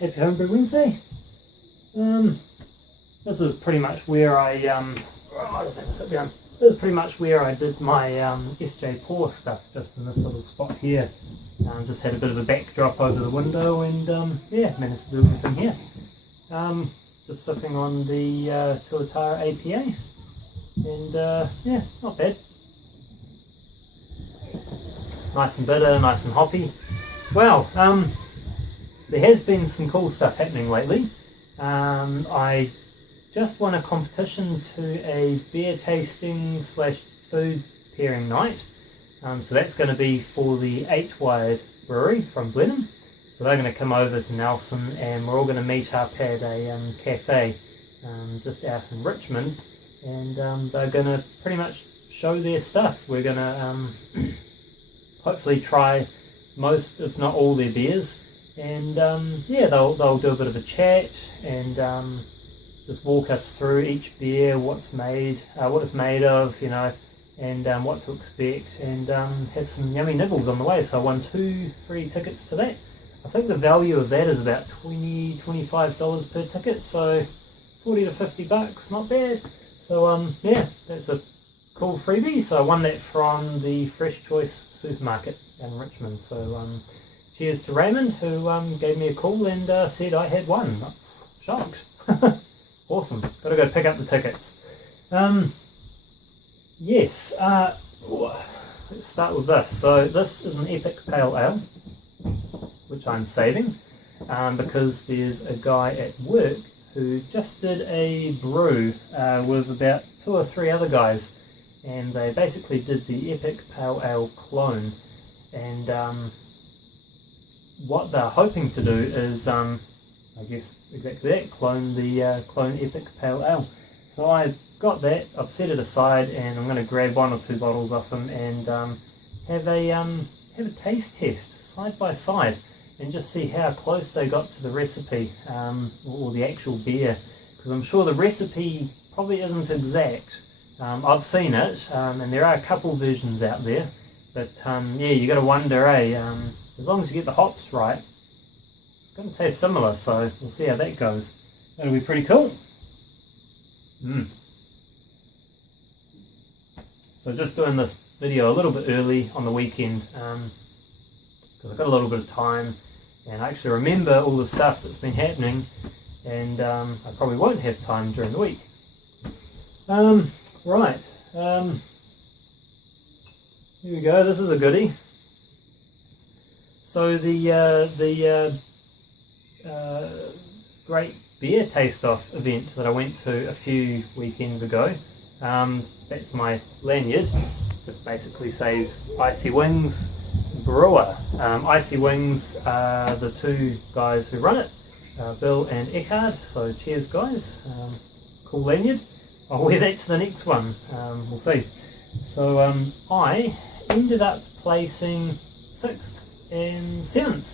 happy Homebrew Wednesday. This is pretty much where I just have to sit down. This is pretty much where I did my SJ pour stuff, just in this little spot here. Just had a bit of a backdrop over the window, and yeah, managed to do everything here. Just sipping on the Tuatara APA, and yeah, not bad. Nice and bitter, nice and hoppy. Well, there has been some cool stuff happening lately. I just won a competition to a beer tasting / food pairing night. So that's going to be for the 8 Wired Brewery from Blenheim. So they're going to come over to Nelson, and we're all going to meet up at a cafe just out in Richmond, and they're going to pretty much show their stuff. We're going to hopefully try most, if not all, their beers, and yeah, they'll do a bit of a chat and just walk us through each beer, what it's made of, you know, and what to expect, and have some yummy nibbles on the way. So I won 2 free tickets to that. I think the value of that is about $25 per ticket, so 40 to 50 bucks, not bad. So yeah, that's a cool freebie. So I won that from the Fresh Choice supermarket in Richmond. So cheers to Raymond, who gave me a call and said I had won. Shocked. Awesome. Gotta go pick up the tickets. Yes, let's start with this. So this is an Epic Pale Ale, which I'm saving because there's a guy at work who just did a brew with about 2 or 3 other guys, and they basically did the Epic Pale Ale clone, and what they're hoping to do is I guess exactly that, clone the clone Epic Pale Ale. So I got that, I've set it aside, and I'm going to grab 1 or 2 bottles off them and have a taste test side by side and just see how close they got to the recipe or the actual beer, because I'm sure the recipe probably isn't exact. I've seen it, and there are a couple versions out there, but yeah, you got to wonder, as long as you get the hops right, it's going to taste similar, so we'll see how that goes. That'll be pretty cool. So just doing this video a little bit early on the weekend, because I've got a little bit of time, and I actually remember all the stuff that's been happening, and I probably won't have time during the week. Right, here we go. This is a goodie. So the Great Beer Taste-Off event that I went to a few weekends ago, that's my lanyard. Just basically says Icy Wings Brewer. Icy Wings are the 2 guys who run it, Bill and Eckhard, so cheers guys. Cool lanyard. I'll wear that to the next one, we'll see. So I ended up placing 6th and 7th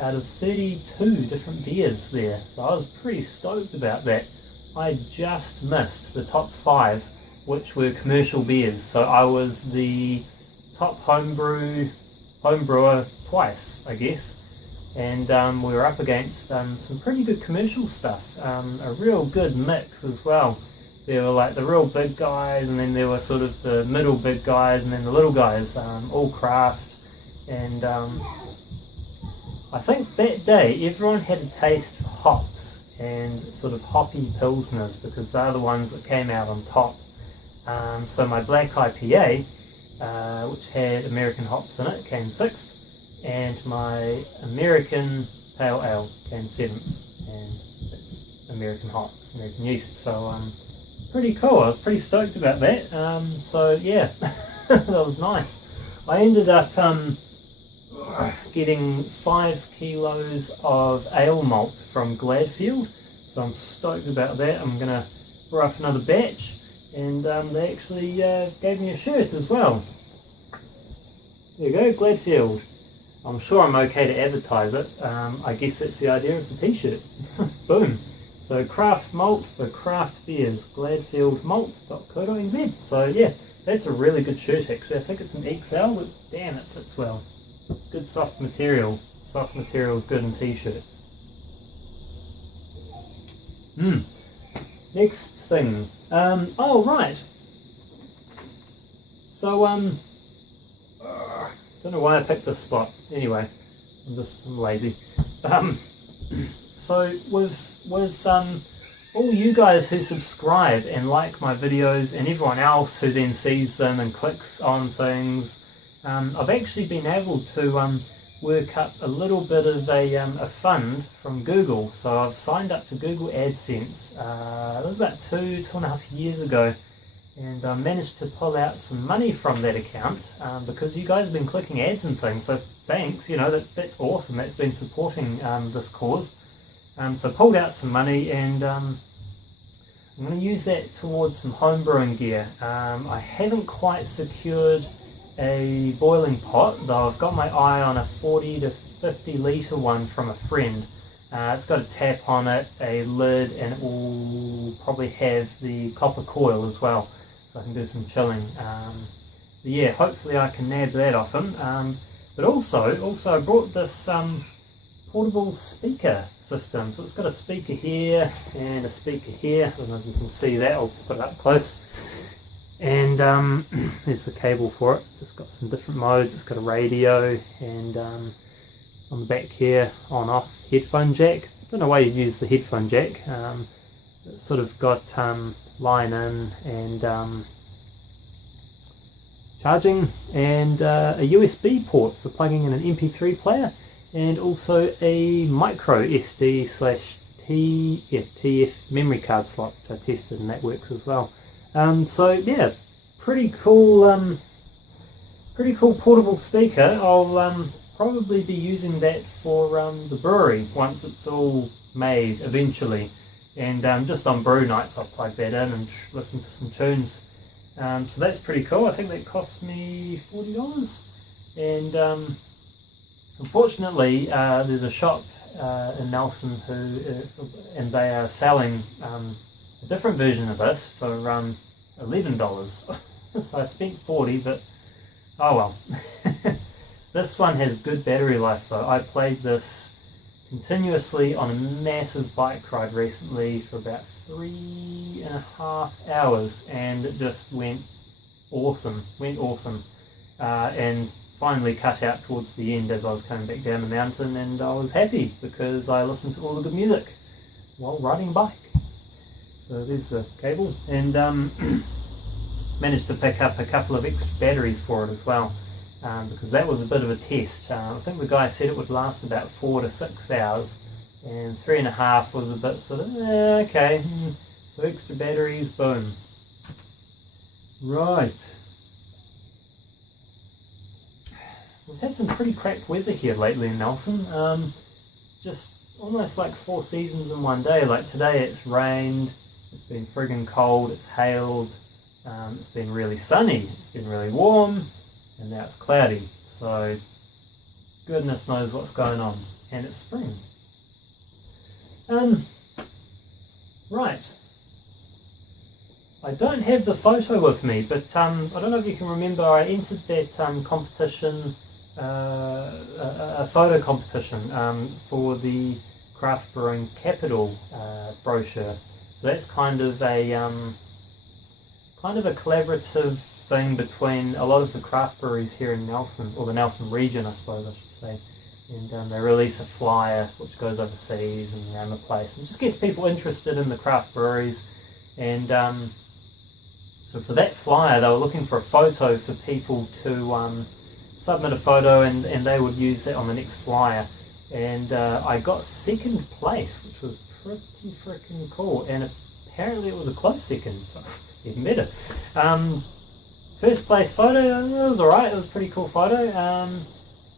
out of 32 different beers there, so I was pretty stoked about that. I just missed the top 5, which were commercial beers, so I was the top homebrewer twice, I guess, and we were up against some pretty good commercial stuff, a real good mix as well. There were like the real big guys, and then there were sort of the middle big guys, and then the little guys, all craft, and I think that day everyone had a taste for hops and sort of hoppy pilsners, because they're the ones that came out on top. So my black IPA, which had American hops in it, came 6th, and my American Pale Ale came 7th, and it's American hops, American yeast, so pretty cool. I was pretty stoked about that. So yeah, that was nice. I ended up getting 5 kilos of ale malt from Gladfield, so I'm stoked about that. I'm going to brew up another batch, and they actually gave me a shirt as well. There you go, Gladfield. I'm sure I'm okay to advertise it. I guess that's the idea of the t-shirt. Boom. So craft malt for craft beers, gladfieldmalt.co.nz. So yeah, that's a really good shirt actually. I think it's an XL, but damn, it fits well. Good soft material. Soft material is good in t-shirts. Next thing. Oh, right. So, don't know why I picked this spot. Anyway, I'm lazy. So with all you guys who subscribe and like my videos, and everyone else who then sees them and clicks on things, I've actually been able to work up a little bit of a fund from Google. So I've signed up to Google AdSense. That was about 2.5 years ago, and I managed to pull out some money from that account because you guys have been clicking ads and things. So thanks, you know, that's awesome. That's been supporting this cause. So I pulled out some money, and I'm going to use that towards some home brewing gear. I haven't quite secured a boiling pot, though I've got my eye on a 40 to 50 litre one from a friend. It's got a tap on it, a lid, and it will probably have the copper coil as well, so I can do some chilling. But yeah, hopefully I can nab that off him. But also I brought this portable speaker system. So it's got a speaker here and a speaker here. I don't know if you can see that, I'll put it up close. And there's the cable for it. It's got some different modes. It's got a radio, and on the back here, on off headphone jack. I don't know why you'd use the headphone jack. It's sort of got line in and charging, and a USB port for plugging in an MP3 player, and also a micro SD / TF memory card slot, which I tested, and that works as well. So yeah, pretty cool portable speaker. I'll probably be using that for the brewery once it's all made eventually, and just on brew nights I'll plug that in and listen to some tunes. So that's pretty cool. I think that cost me $40, and unfortunately there's a shop in Nelson and they are selling a different version of this for $11. So I spent $40, but oh well. This one has good battery life though. I played this continuously on a massive bike ride recently for about 3.5 hours, and it just went awesome, and finally cut out towards the end as I was coming back down the mountain, and I was happy because I listened to all the good music while riding a bike. So there's the cable, and managed to pick up a couple of extra batteries for it as well, because that was a bit of a test. I think the guy said it would last about 4 to 6 hours, and 3.5 was a bit sort of, okay, so extra batteries, boom. Right. We've had some pretty crap weather here lately in Nelson, just almost like 4 seasons in one day. Like today it's rained, it's been friggin' cold, it's hailed, it's been really sunny, it's been really warm, and now it's cloudy. So goodness knows what's going on, and it's spring. Right. I don't have the photo with me, but I don't know if you can remember, I entered that competition, a photo competition for the Craft Brewing Capital brochure. So that's kind of a collaborative thing between a lot of the craft breweries here in Nelson, or the Nelson region, I suppose I should say. And they release a flyer which goes overseas and around the place, and just gets people interested in the craft breweries. And so for that flyer, they were looking for a photo for people to submit a photo, and they would use that on the next flyer. And I got second place, which was pretty freaking cool, and apparently it was a close second, so even better. First place photo, it was alright, it was a pretty cool photo,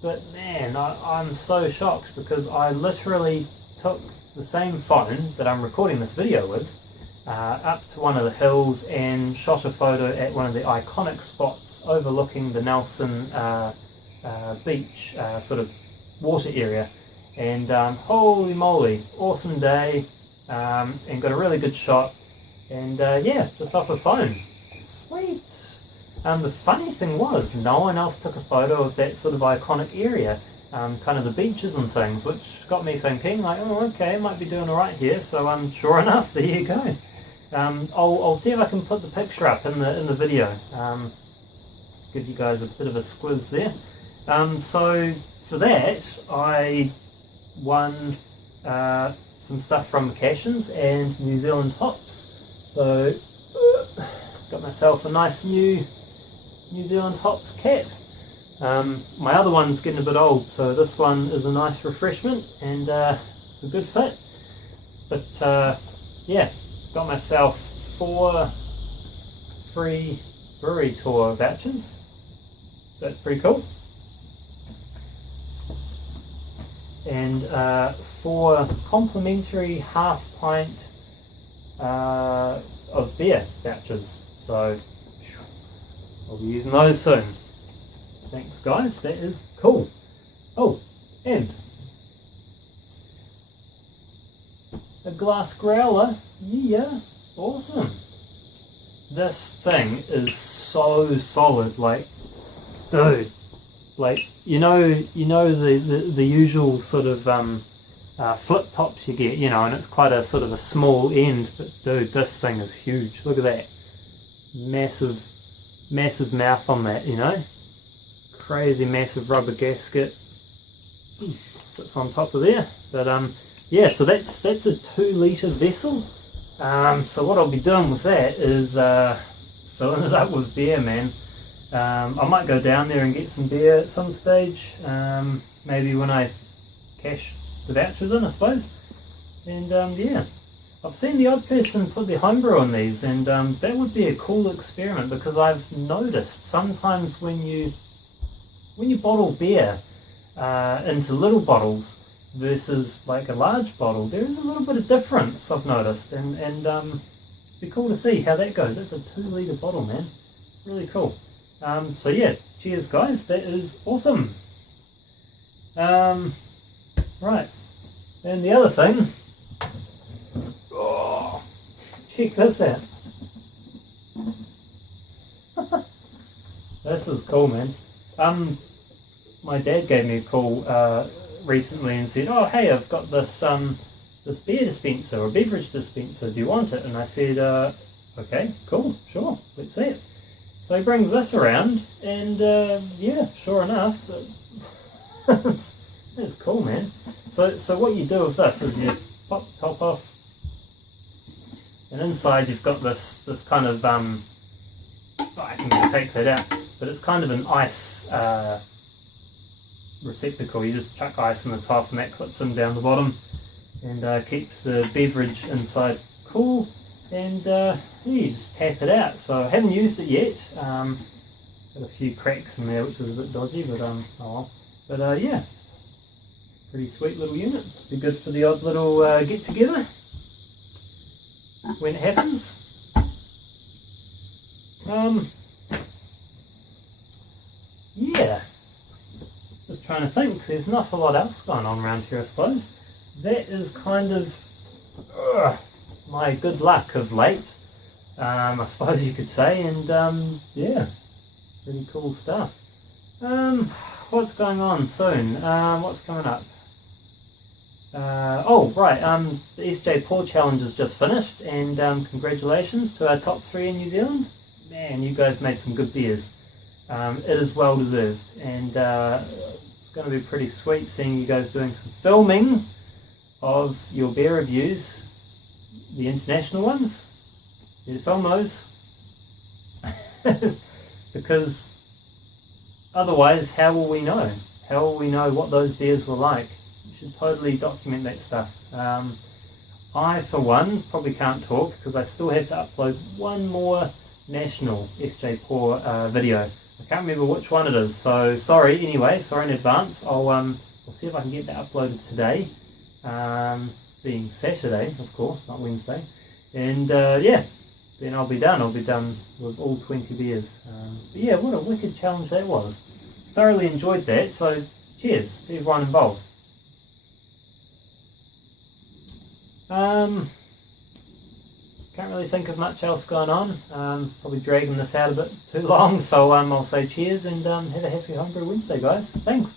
but man, I'm so shocked, because I literally took the same phone that I'm recording this video with up to one of the hills and shot a photo at one of the iconic spots overlooking the Nelson beach sort of water area, and holy moly, awesome day, and got a really good shot, and yeah, just off a phone. Sweet. The funny thing was, no one else took a photo of that sort of iconic area, kind of the beaches and things, which got me thinking like, oh okay, I might be doing alright here. So sure enough, there you go. I'll see if I can put the picture up in the video. Give you guys a bit of a squiz there. So for that I won some stuff from Cations and New Zealand hops. So got myself a nice new New Zealand hops cap. My other one's getting a bit old, so this one is a nice refreshment and it's a good fit. But yeah, got myself 4 free brewery tour vouchers, so that's pretty cool. And 4 complimentary half pint of beer vouchers, so I'll be using those soon. Thanks guys, that is cool. Oh, and a glass growler, yeah, awesome. This thing is so solid, like, dude, like, you know the usual sort of flip tops you get, you know, and it's quite a sort of a small end, but dude, this thing is huge. Look at that, massive mouth on that, you know, crazy massive rubber gasket sits on top of there. But yeah, so that's a 2 litre vessel. So what I'll be doing with that is filling it up with beer, man. I might go down there and get some beer at some stage, maybe when I cash the vouchers in, I suppose. And yeah, I've seen the odd person put their homebrew on these, and that would be a cool experiment, because I've noticed sometimes when you bottle beer into little bottles versus like a large bottle, there is a little bit of difference, I've noticed, and it'd be cool to see how that goes. That's a 2 litre bottle, man, really cool. So yeah, cheers guys, that is awesome. Right, and the other thing, oh, check this out. This is cool, man. My dad gave me a call recently and said, oh hey, I've got this this beer dispenser or beverage dispenser, do you want it? And I said, okay, cool, sure, let's see it. So he brings this around, and yeah, sure enough, it's cool, man. So what you do with this is you pop the top off, and inside you've got this kind of I can take that out, but it's kind of an ice receptacle. You just chuck ice in the top, and that clips in down the bottom, and keeps the beverage inside cool. And yeah, you just tap it out. So I haven't used it yet. Got a few cracks in there, which is a bit dodgy, but oh well. But yeah, pretty sweet little unit. Be good for the odd little get together when it happens. Yeah, just trying to think. There's not a lot else going on around here, I suppose. That is kind of my good luck of late, I suppose you could say, and yeah, pretty cool stuff. What's going on soon? What's coming up? Oh right, the SJ Pour Challenge is just finished, and congratulations to our top 3 in New Zealand. Man, you guys made some good beers. It is well deserved, and it's going to be pretty sweet seeing you guys doing some filming of your beer reviews, the international ones. You film those because otherwise how will we know? How will we know what those beers were like? You should totally document that stuff. I for one probably can't talk because I still have to upload one more national SJ Pour video. I can't remember which one it is, so sorry anyway, sorry in advance. I'll see if I can get that uploaded today, being Saturday of course, not Wednesday, and yeah, then I'll be done with all 20 beers. But yeah, what a wicked challenge that was. Thoroughly enjoyed that, so cheers to everyone involved. Can't really think of much else going on. Probably dragging this out a bit too long, so I'll say cheers and have a happy Homebrew Wednesday, guys. Thanks.